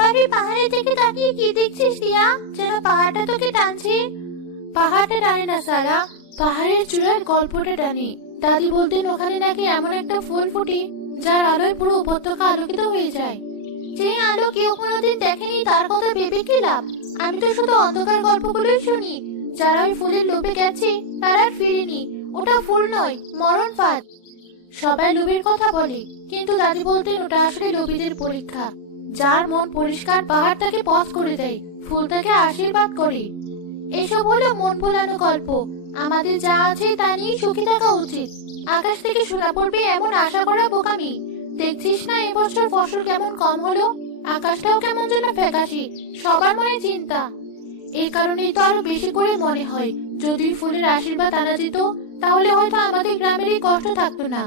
আবার এই পাহাড়ের দিকে তাকিয়ে কি দেখছিস দিয়া? যেন পাহাড়টা তোকে টানছে। পাহাড়টা টানে না সারা, পাহাড়ের চূড়ার গল্পটা টানে। দাদি বলতেন ওখানে নাকি এমন একটা ফুল ফুটে যার আলোয় পুরো উপত্যকা আলোকিত হয়ে যায়। যে আলো কেউ কোনোদিন দেখেনি তার কথা ভেবে কি লাভ? আমি তো শুধু অন্ধকার গল্পগুলোই শুনি। যারা ওই ফুলের লোভে গেছে তারা আর ফিরেনি। ওটা ফুল নয়, মরণ ফাঁদ। সবাই লোভের কথা বলে, কিন্তু দাদি বলতেন ওটা আসলে লোভীদের পরীক্ষা। যার মন পরিষ্কার পাহাড় তাকে পথ করে দেয়, ফুল তাকে আশীর্বাদ করে। এসব হলো মন ভোলানো গল্প। আমাদের যা আছে তা নিয়ে সুখী থাকা উচিত। আকাশ থেকে সোনা পড়বে এমন আশা করা বোকামি। দেখছিস না এবছর ফসল কেমন কম হলো, আকাশটাও কেমন যেন ফ্যাকাশে, সবার মনে চিন্তা। এই কারণেই তো আরো বেশি করে মনে হয় যদি ফুলের আশীর্বাদ আনা যেত তাহলে হয়তো আমাদের গ্রামের এই কষ্ট থাকতো না।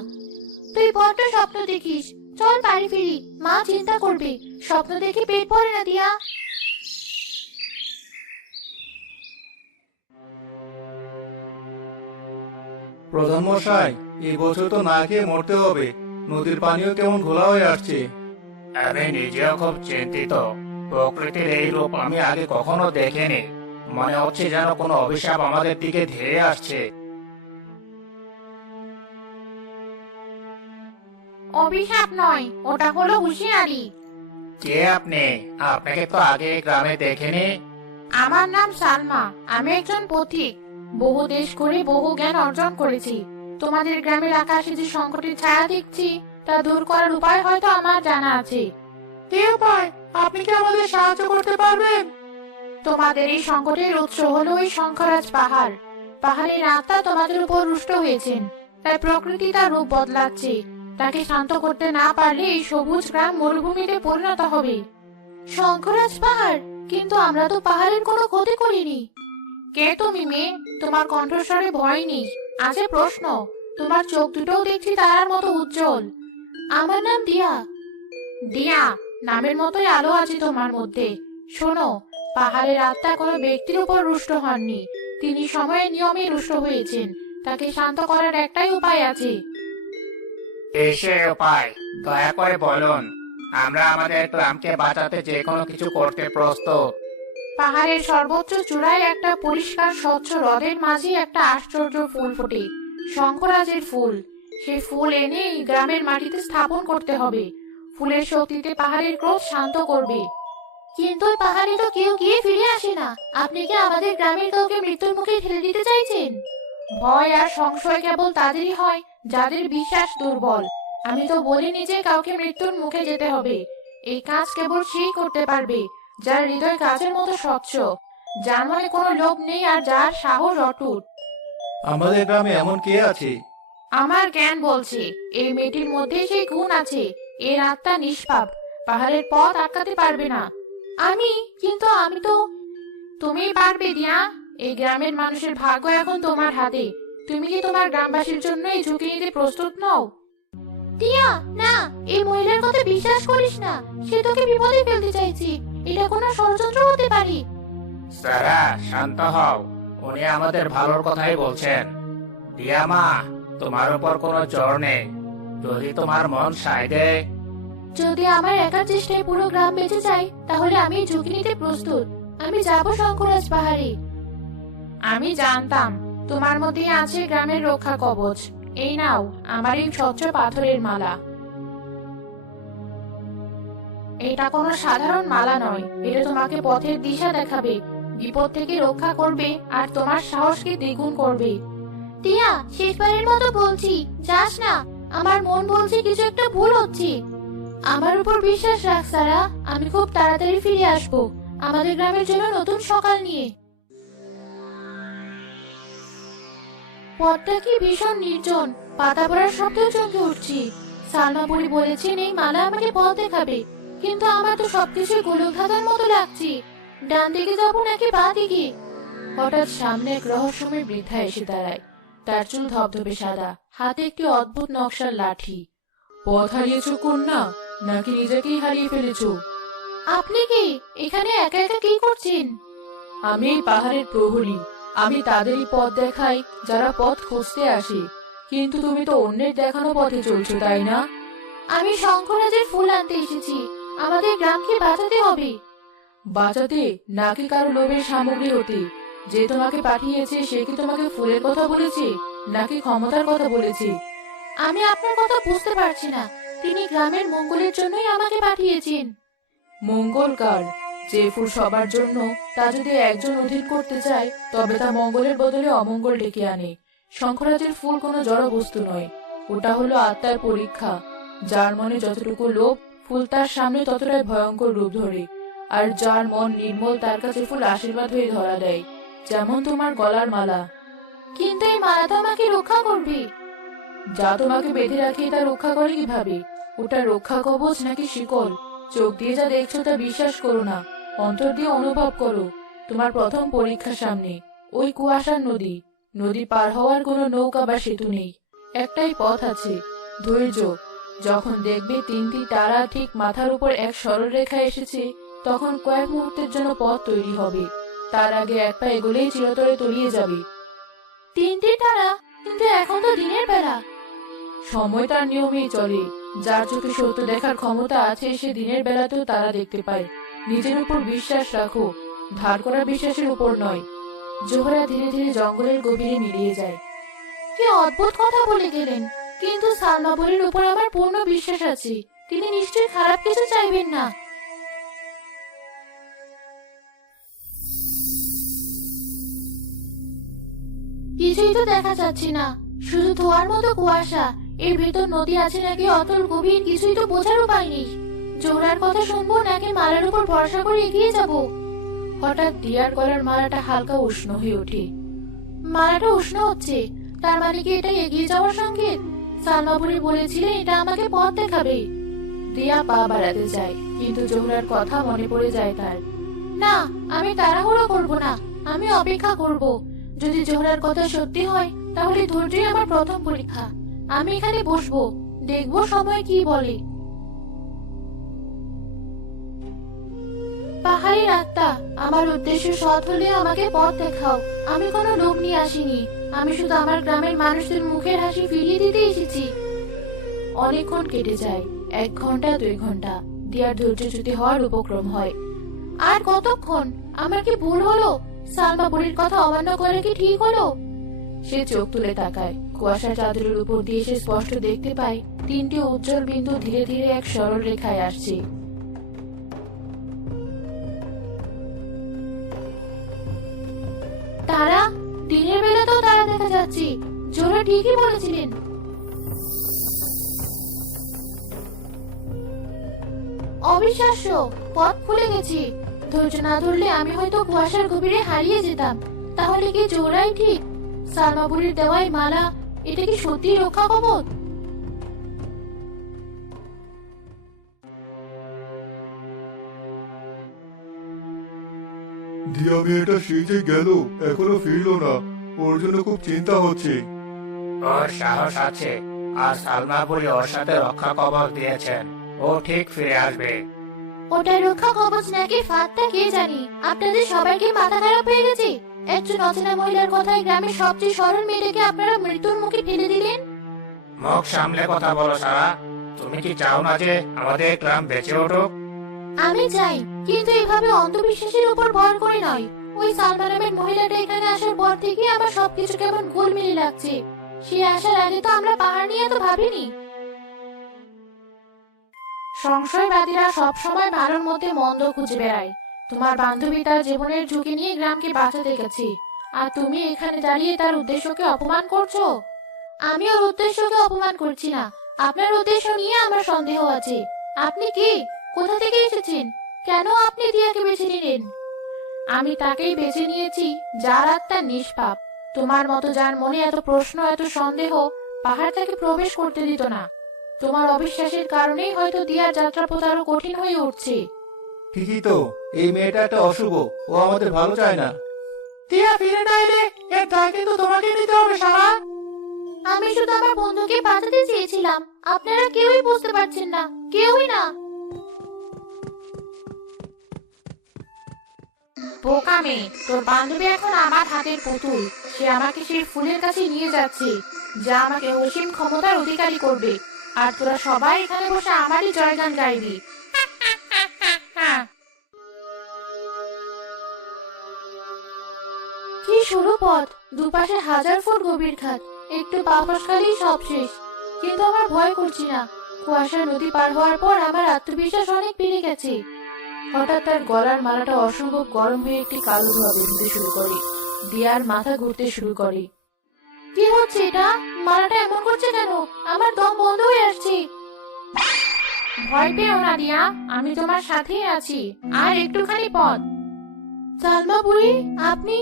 তুই বড্ড স্বপ্ন দেখিস, চল বাড়ি ফিরি, মা চিন্তা করবে। স্বপ্ন দেখে পেট ভরে না দিয়া। প্রধান মশাই, এই বছর তো না খেয়ে মরতে হবে। নদীর পানিও কেমন ঘোলা হয়ে আসছে। আমি নিজেও খুব চিন্তিত। প্রকৃতির এই রূপ আমি আগে কখনো দেখিনি। মনে হচ্ছে যেন কোনো অভিশাপ আমাদের দিকে ধেয়ে আসছে। অভিশাপ নয়, ওটা হলো হুঁশিয়ারি। কে আপনি? আপনাকে তো আগে এই গ্রামে দেখিনি। আমার নাম সালমা, আমি একজন পথিক। বহু দেশ ঘুরে বহু জ্ঞান অর্জন করেছি। তোমাদের গ্রামের আকাশে যে সংকটের ছায়া দেখছি তা দূর করার উপায় হয়তো আমার জানা আছে। কি উপায়? আপনি কি আমাদের সাহায্য করতে পারবেন? তোমাদের এই সংকটের উৎস হলো ওই শঙ্করাজ পাহাড়। পাহাড়ের আত্মা তোমাদের উপর রুষ্ট হয়েছেন, তাই প্রকৃতি তার রূপ বদলাচ্ছে। তাকে শান্ত করতে না পারলে এই সবুজ গ্রাম মরুভূমিতে পরিণত হবে। শঙ্করাজ পাহাড়? কিন্তু আমরা তো পাহাড়ের কোনো ক্ষতি করিনি। কে তুমি মেয়ে? তোমার কণ্ঠস্বরে ভয় নেই, আছে প্রশ্ন। তোমার চোখ দুটোও দেখছি তারার মতো উজ্জ্বল। আমার নাম দিয়া। দিয়া? নামের মতোই আলো আছে তোমার মধ্যে। শোনো, পাহাড়ের আত্মা কোনো ব্যক্তির উপর রুষ্ট হননি, তিনি সময়ের নিয়মে রুষ্ট হয়েছেন। তাকে শান্ত করার একটাই উপায় আছে। এসে উপায় দয়া করে বলুন। আমরা আমাদের গ্রামকে বাঁচাতে যে কোনো কিছু করতে প্রস্তুত। পাহাড়ের সর্বোচ্চ চূড়ায় একটা পরিষ্কার স্বচ্ছ হ্রদের মাঝে একটা আশ্চর্য ফুল ফোটে, শঙ্করাজের ফুল। সেই ফুল এনে এই গ্রামের মাটিতে স্থাপন করতে হবে। ফুলের শক্তিতে পাহাড়ের ক্রোধ শান্ত করবে। কিন্তু ওই পাহাড়ে তো কেউ গিয়ে ফিরে আসে না। আপনি কি আমাদের গ্রামের কাউকে মৃত্যুর মুখে ঠেলে দিতে চাইছেন? ভয় আর সংশয় কেবল তাদেরই হয় যাদের বিশ্বাস দুর্বল। আমি তো বলিনি যে কাউকে মৃত্যুর মুখে যেতে হবে। এই কাজ কেবল সেই করতে পারবে যার হৃদয় কাচের মতো স্বচ্ছ, যার মনে কোনো লোভ নেই আর যার সাহস অটুট। আমাদের গ্রামে এমন কে আছে? আমার জ্ঞান বলছে এই মেয়েটির মধ্যে সেই গুণ আছে। এর আত্মা নিষ্পাপ, পাহাড়ের পথ আটকাতে পারবে না। কিন্তু আমি তো। তুমি পারবে দিয়া। এই গ্রামের মানুষের ভাগ্য এখন তোমার হাতে। তুমি কি তোমার গ্রামবাসীর জন্য এই ঝুঁকি নিতে প্রস্তুত নও? দিয়া, না, এই মহিলার কথা বিশ্বাস করিস না। সে তোকে বিপদে ফেলতে চাইছে। এটা কোনো ষড়যন্ত্র হতে পারে। সারা, শান্ত হও। উনি আমাদের ভালোর কথাই বলছেন। দিয়া মা, তোমার উপর কোনো জোর নেই। যদি তোমার মন সায় দেয়। যদি আমার একার চেষ্টায় পুরো গ্রাম বেঁচে যায় তাহলে আমি ঝুঁকি নিতে প্রস্তুত। আমি যাব শঙ্করাজ পাহাড়ে। আমি জানতাম তোমার মধ্যে আছে গ্রামের রক্ষা কবচ। এই নাও আমার এই স্বচ্ছ পাথরের মালা। এটা কোনো সাধারণ মালা নয়, এটা তোমাকে পথের দিশা দেখাবে, বিপদ থেকে রক্ষা করবে আর তোমার সাহসকে দ্বিগুণ করবে। টিয়া, শেষবারের মতো বলছি, যাস না। আমার মন বলছে কিছু একটা ভুল হচ্ছে। আমার উপর বিশ্বাস রাখ সারা, আমি খুব তাড়াতাড়ি ফিরে আসব আমাদের গ্রামের জন্য নতুন সকাল নিয়ে। পথটা কি ভীষণ নির্জন, পাতা পড়ার শব্দেও চমকে উঠছি। সালমা বুড়ি বলেছেন এই মালা আমাকে পথ দেখাবে, কিন্তু আমার তো সবকিছু গোলক ধাঁধার মতো লাগছে। ডান দিকে যাবো নাকি বাঁ দিকে? হঠাৎ সামনে এক রহস্যময় বৃদ্ধা এসে দাঁড়ায়। তার চুল ধবধবে সাদা, হাতে একটি অদ্ভুত নকশার লাঠি। পথ হারিয়েছো কন্যা, নাকি নিজেকেই হারিয়ে ফেলেছো? আপনি কি এখানে একা একা কি করছেন? আমি এই পাহাড়ের প্রহরী। আমি তাদেরই পথ দেখাই যারা পথ খুঁজতে আসে। কিন্তু তুমি তো অন্যের দেখানো পথে চলছো, তাই না? আমি শঙ্করাজের ফুল আনতে এসেছি। আমাদের গ্রামকে বাঁচাতে হবে। বাঁচাতে নাকি কারো লোভের সামগ্রী হতে? যে তোমাকে পাঠিয়েছে সে কি তোমাকে ফুলের কথা বলেছে নাকি ক্ষমতার কথা বলেছে? আমি আপনার কথা বুঝতে পারছি না। তিনি গ্রামের মঙ্গলের জন্যই আমাকে পাঠিয়েছেন। মঙ্গল কার? যে ফুল সবার জন্য, তা যদি একজন অধীন করতে চায় তবে তা মঙ্গলের বদলে অমঙ্গল ডেকে আনে। শঙ্খরাজের ফুল কোনো জড় বস্তু নয়, ওটা হলো আত্মার পরীক্ষা। যার মনে যতটুকু লোভ, ফুল তার সামনে ততটাই ভয়ঙ্কর রূপ ধরে। আর যার মন নির্মল তার কাছে ফুল আশীর্বাদ হয়ে ধরা দেয়, যেমন তোমার গলার মালা। কিন্তু এই মালা তো আমাকে রক্ষা করবে। যা তোমাকে বেঁধে রাখে তা রক্ষা করে কিভাবে? ওটা রক্ষা কবচ নাকি শিকল? চোখ দিয়ে যা দেখছো তা বিশ্বাস করো না, অন্তর দিয়ে অনুভব করো। তোমার প্রথম পরীক্ষা সামনে, ওই কুয়াশার নদী। নদী পার হওয়ার কোনো নৌকা বা সেতু নেই, একটাই পথ আছে, ধৈর্য। যখন দেখবে তিনটি তারা ঠিক মাথার উপর এক সরল রেখা এসেছে, তখন কয়েক মুহূর্তের জন্য পথ তৈরি হবে। তার আগে এক পা এগোলেই চিরতরে তলিয়ে যাবে। তিনটি তারা? কিন্তু এখন তো দিনের বেলা। সময় তার নিয়মেই চলে। যার চোখে সত্য দেখার ক্ষমতা আছে সে দিনের বেলাতেও তারা দেখতে পায়। নিজের উপর বিশ্বাস রাখো, ধার করা বিশ্বাসের উপর নয়। জোহরা ধীরে ধীরে জঙ্গলের গভীরে মিলিয়ে যায়। কি অদ্ভুত কথা বলে গেলেন। কিন্তু সালমা বুড়ির উপর আমার পূর্ণ বিশ্বাস আছে। তিনি নিশ্চয়ই খারাপ কিছু চাইবেন না। কিছুই তো দেখা যাচ্ছে না, শুধু ধোয়ার মতো কুয়াশা। এর ভেতর নদী আছে নাকি অতল গভীর, কিছুই তো বোঝার উপায় নেই। জোহরার কথা শুনবো নাকি মালার উপর ভরসা করে এগিয়ে যাব? হঠাৎ দিয়ার গলার মালাটা হালকা উষ্ণ হয়ে ওঠে। মালাটা উষ্ণ হচ্ছে, তার মানে কি এটা এগিয়ে যাওয়ার সংকেত? সালমা বুড়ি বলেছিলেন এটা আমাকে পথ দেখাবে। দিয়া পা বাড়াতে যায়, কিন্তু জোহরার কথা মনে পড়ে যায় তার। না, আমি তাড়াহুড়ো করব না, আমি অপেক্ষা করব। যদি জোহরার কথা সত্যি হয় তাহলে ধৈর্যই আমার প্রথম পরীক্ষা। আমি এখানে বসবো, দেখবো সময় কি বলে। পাহাড়ি আত্মা, আমার উদ্দেশ্য সৎ হলে আমাকে পথ দেখাও। আমি কোনো লোভ নিয়ে আসিনি, আমি শুধু আমার গ্রামের মানুষদের মুখের হাসি ফিরিয়ে দিতে এসেছি। অনেকক্ষণ কেটে যায়, 1 ঘন্টা 2 ঘন্টা। দিয়ার ধৈর্যচ্যুতি হওয়ার উপক্রম হয়। আর কতক্ষণ? আমার কি ভুল হলো? সালমা বুড়ির কথা অমান্য করে কি ঠিক হলো? সে চোখ তুলে তাকায়। কুয়াশার চাদরের উপর দিয়ে সে স্পষ্ট দেখতে পায় 3টি উজ্জ্বল বিন্দু ধীরে ধীরে এক সরল রেখায় আসছে। তারা? দিনের বেলাতেও তারা দেখা যাচ্ছে। জোহরা ঠিকই বলেছিলেন। অবিশ্বাস্য, পথ খুলে গেছে। ধৈর্য না ধরলে আমি হয়তো কুয়াশার গভীরে হারিয়ে যেতাম। তাহলে কি জোহরাই ঠিক? সালমা বুড়ির দেওয়াই মালা, এটা কি সত্যি রক্ষা কবচ? দিয়া মেয়েটা সেই যে গেল, এখনো ফিরলো না। ওর জন্য খুব চিন্তা হচ্ছে। ওর সাহস আছে, আর সালমা বুড়ি ওর সাথে রক্ষা কবচ দিয়েছেন। ও ঠিক ফিরে আসবে। ওটা রক্ষা কবচ নাকি ফাঁদটা কে জানি। আপনাদের সবাইকে মাথা খারাপ হয়ে গেছে। একজন অচেনা মহিলার কথায় গ্রামের সবচেয়ে সরল মেয়েটাকে আপনারা মৃত্যুর মুখে ফেলে দিলেন। মুখ সামলে কথা বলো সারা। তুমি কি চাও না যে আমাদের গ্রাম বেঁচে উঠুক? আমি চাই, কিন্তু এভাবে অন্ধবিশ্বাসের উপর ভর করে নয়। ওই সালমা নামের মহিলাটা এখানে আসার পর থেকে আমার সবকিছু কেমন গোলমেলে লাগছে। সে আসার আগে তো আমরা পাহাড় নিয়ে তো ভাবিনি। সংশয়বাদীরা সবসময় ভালোর মধ্যে মন্দ খুঁজে বেড়ায়। তোমার বান্ধবী তার জীবনের ঝুঁকি নিয়ে গ্রামকে বাঁচাতে গেছে, আর তুমি এখানে দাঁড়িয়ে তার উদ্দেশ্যকে অপমান করছো। আমি ওর উদ্দেশ্যকে অপমান করছি না, আপনার উদ্দেশ্য নিয়ে আমার সন্দেহ আছে। আপনি কি? কোথা থেকে এসেছেন? কেন আপনি দিয়াকে বেছে নিলেন? আমি তাকেই বেছে নিয়েছি যার আত্মা নিষ্পাপ। তোমার মতো যার মনে এত প্রশ্ন, এত সন্দেহ, পাহাড় তাকে প্রবেশ করতে দিত না। তোমার অবিশ্বাসের কারণেই হয়তো দিয়ার যাত্রাপথ আরো কঠিন হয়ে উঠছে। ঠিকই তো, এই মেয়েটা একটা অশুভ, ও আমাদের ভালো চায় না। দিয়া ফিরে না এলে এর দায় কিন্তু তোমাকে নিতে হবে সারা। আমি শুধু আমার বন্ধুকে বাঁচাতে চেয়েছিলাম, আপনারা কেউই বুঝতে পারছেন না, কেউই না। বোকা মেয়ে, তোর বান্ধবী এখন আমার হাতের পুতুল। সে আমাকে সেই ফুলের কাছে নিয়ে যাচ্ছে, যা আমাকে অসীম ক্ষমতার অধিকারী করবে। আর তোরা সবাই এখানে বসে আমারই জয়গান গাইবি। কি সরু পথ, দুপাশে 1000 ফুট গভীর খাদ, একটু পা ফসকালেই সব শেষ। কিন্তু আমার ভয় করছি না। কুয়াশা নদী পার হওয়ার পর আমার আত্মবিশ্বাস অনেক বেড়ে গেছে। হঠাৎ তার গলার মালাটা অসম্ভব গরম হয়ে একটি কালো ধোঁয়া বেরোতে শুরু করে। দিয়ার মাথা ঘুরতে শুরু করে। কি হচ্ছে এটা? মালাটা এমন করছে কেন? আমার দম বন্ধ হয়ে আসছে। ভয় পেও না দিয়া, আমি তোমার সাথেই আছি। আর একটুখানি পথ। সালমা বুড়ি, আপনি?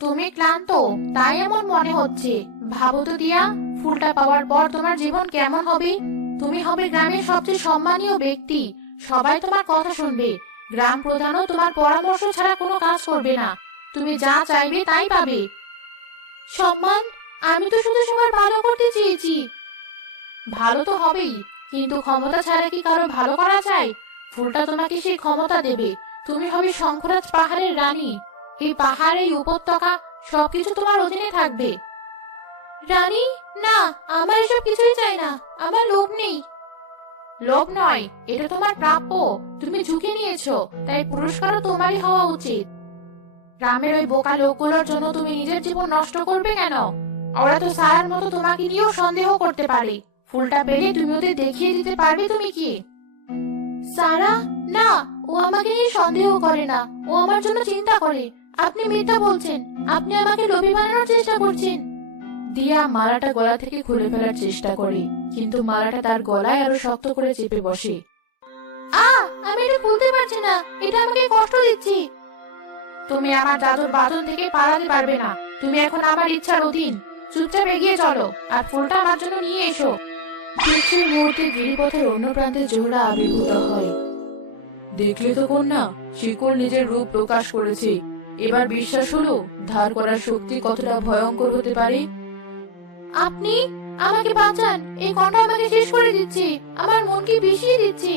তুমি ক্লান্ত, তাই এমন মনে হচ্ছে। ভাবো তো দিয়া, ফুলটা পাওয়ার পর তোমার জীবন কেমন হবে? তুমি হবে গ্রামের সবচেয়ে সম্মানীয় ব্যক্তি। সবাই তোমার কথা শুনবে। গ্রাম প্রধানও তোমার পরামর্শ ছাড়া কোনো কাজ করবে না। তুমি যা চাইবে তাই পাবে। সম্মান? আমি তো শুধু সবার ভালো করতে চেয়েছি। ভালো তো হবেই, কিন্তু ক্ষমতা ছাড়া কি কারো ভালো করা যায়? ফুলটা তোমাকে সেই ক্ষমতা দেবে। তুমি হবে শঙ্খরাজ পাহাড়ের রানী। এই পাহাড়, এই উপত্যকা, সবকিছু তোমার অধীনে থাকবে। রানী? না, আমার এসব কিছুই চাই না। আমার লোভ নেই। লোভ নয়, এটা তোমার প্রাপ্য। তুমি ঝুঁকি নিয়েছো, তাই পুরস্কারও তোমারই হওয়া উচিত। গ্রামের ওই বোকা লোকগুলোর জন্য তুমি নিজের জীবন নষ্ট করবে কেন? ওরা তো সারার মতো তোমাকে নিয়েও সন্দেহ করতে পারে। ফুলটা পেলে তুমি ওদের দেখিয়ে দিতে পারবে তুমি কি। সারা? না, ও আমাকে নিয়ে সন্দেহ করে না। ও আমার জন্য চিন্তা করে। আপনি মিথ্যা বলছেন। আপনি আমাকে লোভী বানানোর চেষ্টা করছেন। দিয়া মালাটা গলা থেকে খুলে ফেলার চেষ্টা করে, কিন্তু মালাটা তার গলায় আরো শক্ত করে চেপে বসে। আমি এটা খুলতে পারছি না। এটা আমাকে কষ্ট দিচ্ছে। তুমি আমার জাদুর বাঁধন থেকে পালাতে পারবে না। তুমি এখন আমার ইচ্ছার অধীন। চুপচাপ এগিয়ে চলো, আর ফুলটা আমার জন্য নিয়ে এসো। ঠিক সেই মুহূর্তে গিরিপথের অন্য প্রান্তে জোহরা আবির্ভূত হয়। দেখলে তো কন্যা, শিকল নিজের রূপ প্রকাশ করেছে। এবার বিশ্বাস হলো ধার করার শক্তি কতটা ভয়ঙ্কর হতে পারে। আপনি আমাকে বাঁচান। এই কণ্ঠ আমাকে শেষ করে দিচ্ছে। আমার মনকে বিষিয়ে দিচ্ছে।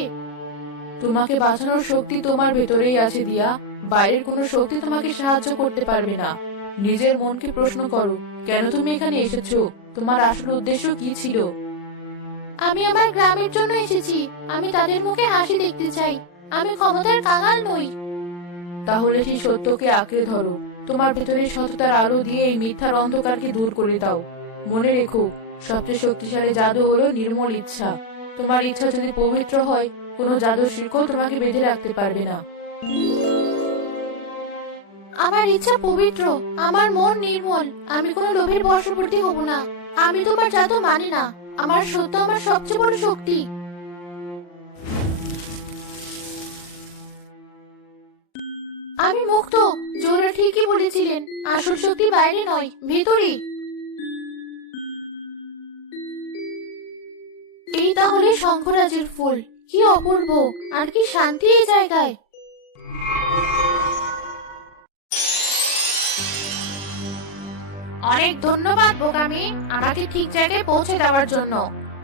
তোমাকে বাঁচানোর শক্তি তোমার ভেতরেই আছে দিয়া। বাইরের কোনো শক্তি তোমাকে সাহায্য করতে পারবে না। নিজের মনকে প্রশ্ন করো, কেন তুমি এখানে এসেছো? তোমার আসল উদ্দেশ্য কি ছিল? আমি আমার গ্রামের জন্য এসেছি। আমি তাদের মুখে হাসি দেখতে চাই। আমি ক্ষমতার কাঙাল নই। তাহলে সেই সত্যকে আঁকড়ে ধরো। তোমার ভেতরে সততার আলো দিয়ে এই মিথ্যার অন্ধকারকে দূর করে দাও। মনে রেখো, সবচেয়ে শক্তিশালী জাদু হলো নির্মল ইচ্ছা। তোমার ইচ্ছা যদি পবিত্র হয়, কোনো জাদুর শিকল তোমাকে বেঁধে রাখতে পারবে না। আমার ইচ্ছা পবিত্র, আমার মন নির্মল। আমি কোনো লোভের বশবর্তী হব না। আমি তোমার জাদু মানি না। আমার সত্য আমার সবচেয়ে বড় শক্তি। আমি মুক্ত। জোরে ঠিকই বলেছিলেন। আসল শক্তি বাইরে নয়, ভেতরে। এই তাহলে শঙ্খরাজের ফুল। কি অপূর্ব, আর কি শান্তি এই জায়গায়। অনেক ধন্যবাদ বোকামি, আমাকে ঠিক জায়গায় পৌঁছে দেওয়ার জন্য।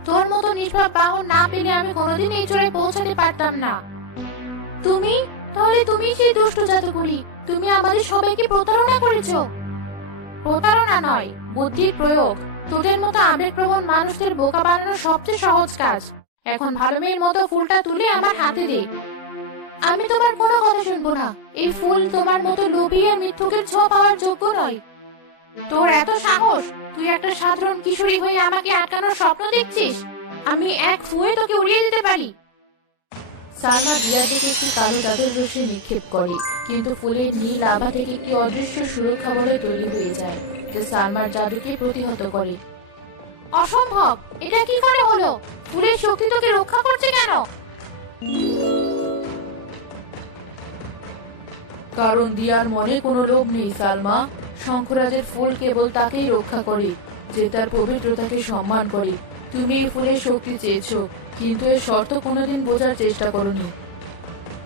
তোর মতো নিষ্পাপ বাহন না পেলে আমি কোনোদিন এই চূড়ায় পৌঁছাতে পারতাম না। তুমি? তাহলে তুমি সেই দুষ্ট জাদুকরি। তুমি আমাদের সবাইকে প্রতারণা করেছো। প্রতারণা নয়, বুদ্ধির প্রয়োগ। তোদের মতো আবেগপ্রবণ মানুষদের বোকা বানানো সবচেয়ে সহজ কাজ। এখন ভালো মেয়ের মতো ফুলটা তুলে আমার হাতে দে। আমি তোমার কোনো কথা শুনবো না। এই ফুল তোমার মতো লোভী আর মিথ্যুকের ছোঁয়া পাওয়ার যোগ্য নয়। তোর এত সাহস! তুই একটা সাধারণ কিশোরী হয়ে আমাকে আটকানোর স্বপ্ন দেখছিস? আমি এক ফুঁয়ে তোকে উড়িয়ে দিতে পারি। সালমা দিয়ার দিকে একটি কালো জাদুর রশ্মি নিক্ষেপ করে, কিন্তু ফুলের নীল আভা থেকে একটি অদৃশ্য সুরক্ষা বলয় তৈরি হয়ে যায়, যা সালমার জাদুকে প্রতিহত করে। অসম্ভব! এটা কি করে হলো? ফুলের শক্তি তোকে রক্ষা করছে কেন? কারণ দিয়ার মনে কোনো লোভ নেই সালমা। শঙ্খরাজের ফুল কেবল তাকেই রক্ষা করে যে তার পবিত্রতাকে সম্মান করে। তুমি এই ফুলের শক্তি চেয়েছো, কিন্তু এর শর্ত কোনোদিন বোঝার চেষ্টা করোনি।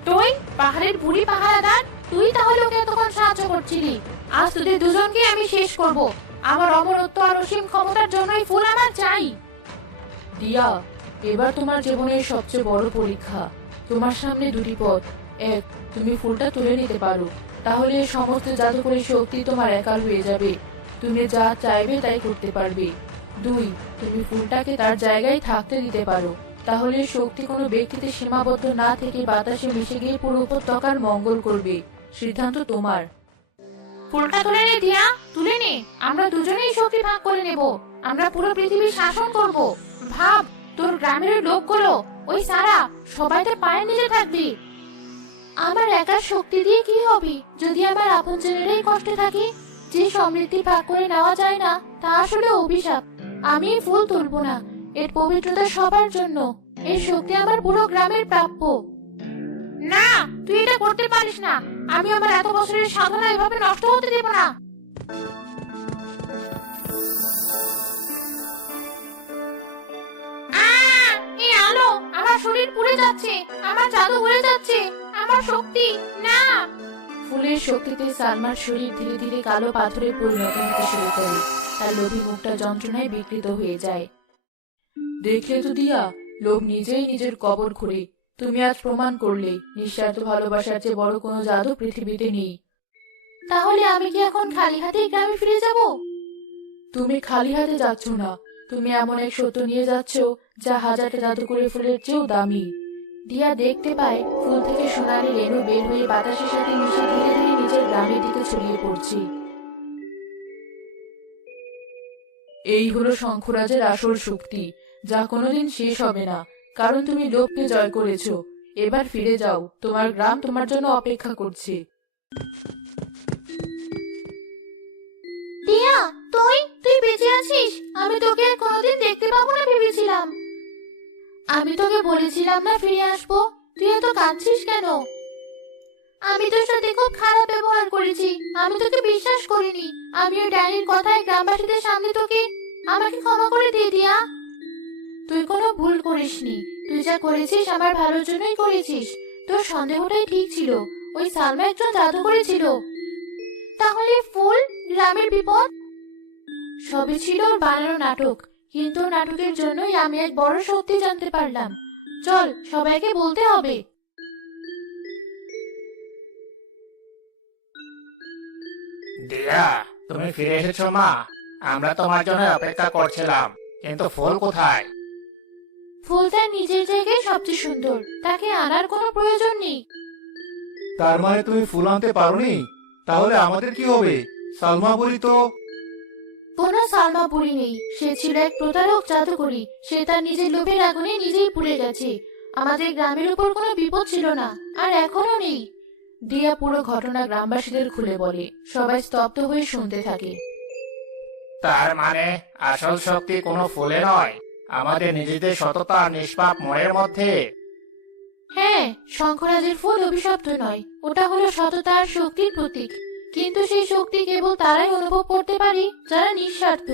তুই পাহাড়ের বুড়ি পাহারাদার, তুই তাহলে ওকে তখন সাহায্য করছিলি। আজ তোদের দুজনকে আমি শেষ করব। আমার অমরত্ব আর অসীম ক্ষমতার জন্যই ফুল আমার চাই। দিয়া, এবার তোমার জীবনের সবচেয়ে বড় পরীক্ষা। তোমার সামনে দুটি পথ। এক, তুমি ফুলটা তুলে নিতে পারো, তাহলে সমস্ত জাদুকরী শক্তি তোমার একার হয়ে যাবে। তুমি যা চাইবে তাই করতে পারবে। দুই, তুমি ফুলটাকে তার জায়গায় থাকতে দিতে পারো, তাহলে এই শক্তি কোনো ব্যক্তিতে সীমাবদ্ধ না থেকে বাতাসে মিশে গিয়ে পুরো উপত্যকার মঙ্গল করবে। সিদ্ধান্ত তোমার। ফুলটা তুলে নে দিয়া, তুলে নে। আমরা দুজনেই শক্তি ভাগ করে নেব। আমরা পুরো পৃথিবী শাসন করব। ভাব, তোর গ্রামের ওই লোকগুলো, ওই সারা, সবাই তোর পায়ের নিচে থাকবি। আমার একার শক্তি দিয়ে কি হবে যদি আমার আপনজনেরাই কষ্টে থাকি? যে সমৃদ্ধি ভাগ করে নেওয়া যায় না তা আসলে অভিশাপ। আমি এই ফুল তুলবো না। এর পবিত্রতা সবার জন্য। এর শক্তি আমার পুরো গ্রামের প্রাপ্য। না, তুই এটা করতে পারিস না। আমি আমার এত বছরের সাধনা এভাবে নষ্ট হতে দেব না। এই আলো, আমার শরীর পুড়ে যাচ্ছে, আমার জাদু উড়ে যাচ্ছে, আমার শক্তি না। ফুলের শক্তিতে সালমার শরীর ধীরে ধীরে কালো পাথরে পরিণত হতে শুরু করে। তার লোভী মুখটা যন্ত্রণায় বিকৃত হয়ে যায়। দেখলে তো দিয়া, লোভ নিজেই নিজের কবর খুঁড়ে। তুমি আজ প্রমাণ করলে নিঃস্বার্থ ভালোবাসার চেয়ে বড় কোনো জাদু পৃথিবীতে নেই। তাহলে আমি কি এখন খালি হাতে গ্রামে ফিরে যাব? তুমি খালি হাতে যাচ্ছ না, তুমি এমন এক সত্য নিয়ে যাচ্ছ যা হাজারটা জাদুকরী ফুলের চেয়েও দামি। দিয়া দেখতে পায় ফুল থেকে সোনালি রেণু বের হয়ে বাতাসের সাথে মিশে ধীরে ধীরে নিজের গ্রামের দিকে ছড়িয়ে পড়ছে। এই হলো শঙ্খরাজের আসল শক্তি, যা কোনোদিন শেষ হবে না, কারণ তুমি লোভকে জয় করেছো। এবার ফিরে যাও, তোমার গ্রাম তোমার জন্য অপেক্ষা করছে। টিয়া, তুই বেঁচে আছিস? আমি তোকে আর কোনোদিন দেখতে পাবো না ভেবেছিলাম। আমি তোকে বলেছিলাম না ফিরে আসবো। তুই এত কাঁদছিস কেন? আমি তোর সাথে খুব খারাপ ব্যবহার করেছি। আমি তোকে বিশ্বাস করিনি। আমি ওই ডাইনির কথায় গ্রামবাসীদের সামনে আমাকে ক্ষমা করে দিয়ে দিয়া। তুই কোনো ভুল করিসনি। তুই যা করেছিস আমার ভালোর জন্যই করেছিস। তোর সন্দেহটাই ঠিক ছিল। ওই সালমা একজন জাদু করেছিল। তাহলে ফুল, গ্রামের বিপদ সবই ছিল ওর বানানো নাটক। কিন্তু নাটকের জন্যই আমি এক বড় সত্যি জানতে পারলাম। চল, সবাইকে বলতে হবে। দিয়া, তুমি ফিরে এসেছো মা? আমরা তোমার জন্য অপেক্ষা করছিলাম, কিন্তু ফুল কোথায়? ফুল তার নিজের জায়গায় সবচেয়ে সুন্দর। তাকে আনার কোনো প্রয়োজন নেই। তার মানে তুমি ফুল আনতে পারোনি? তাহলে আমাদের কি হবে? সালমা বলি তো। কোনো সালমা পুরি নেই। সে ছিল এক প্রতারক জাদুকরী। সে তার নিজের লোভের আগুনে নিজেই পুড়ে গেছে। আমাদের গ্রামের উপর কোনো বিপদ ছিল না, আর এখনো নেই। দিয়া পুরো ঘটনা গ্রামবাসীদের খুলে বলে। সবাই স্তব্ধ হয়ে শুনতে থাকে। তার মানে আসল শক্তি কোনো ফুলে নয়, আমাদের নিজেদের সততা আর নিষ্পাপ মনের মধ্যে। হ্যাঁ, শঙ্খরাজের ফুল অভিশপ্ত নয়। ওটা হলো সততা আর শক্তির প্রতীক। কিন্তু সেই শক্তি কেবল তারাই অনুভব করতে পারে যারা নিঃস্বার্থ।